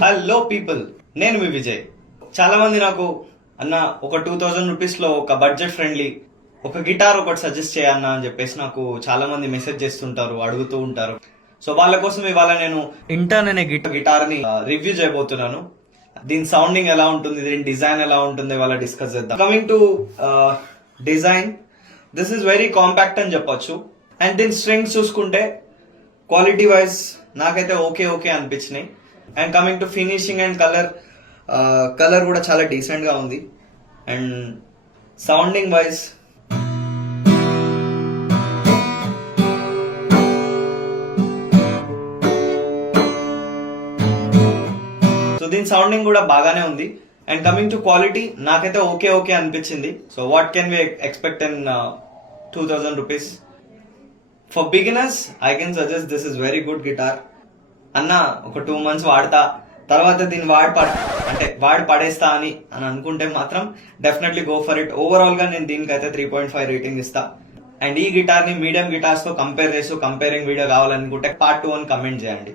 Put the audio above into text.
Hello people, నేను మీ విజయ్. చాలా మంది నాకు అన్న ఒక 2000 రూపీస్ లో ఒక బడ్జెట్ ఫ్రెండ్లీ ఒక గిటార్ ఒకటి సజెస్ట్ చేయన్నా అని చెప్పేసి నాకు చాలా మంది మెసేజ్ చేస్తుంటారు, అడుగుతూ ఉంటారు. సో వాళ్ళ కోసం ఇవాళ నేను ఇంటర్న్ అనే గిటార్ ని రివ్యూ చేయబోతున్నాను. దీని సౌండింగ్ ఎలా ఉంటుంది, దీని డిజైన్ ఎలా ఉంటుంది, వాళ్ళ డిస్కస్ చేద్దాం. Coming to design, this is very compact అని చెప్పొచ్చు. అండ్ దీని స్ట్రింగ్స్ చూసుకుంటే క్వాలిటీ వైజ్ నాకైతే ఓకే అనిపించినాయి. And coming to finishing and colour కూడా చాలా డీసెంట్ గా ఉంది. అండ్ సౌండింగ్ వైజ్ సో దీని సౌండింగ్ కూడా బాగానే ఉంది. అండ్ కమింగ్ టు క్వాలిటీ నాకైతే ఓకే అనిపించింది. So what can we expect in 2000 rupees? For beginners I can suggest this is very good guitar. అన్న ఒక 2 months వాడతా, తర్వాత దీన్ని వాడి పడేస్తా అని అనుకుంటే మాత్రం definitely go for it. Overall గా నేను దీనికైతే 3.5 రేటింగ్ ఇస్తా. అండ్ ఈ గిటార్ ని మీడియం గిటార్స్ తో కంపేర్ చేస్తూ కంపేరింగ్ వీడియో కావాలనుకుంటే పార్ట్ 2 అని కమెంట్ చేయండి.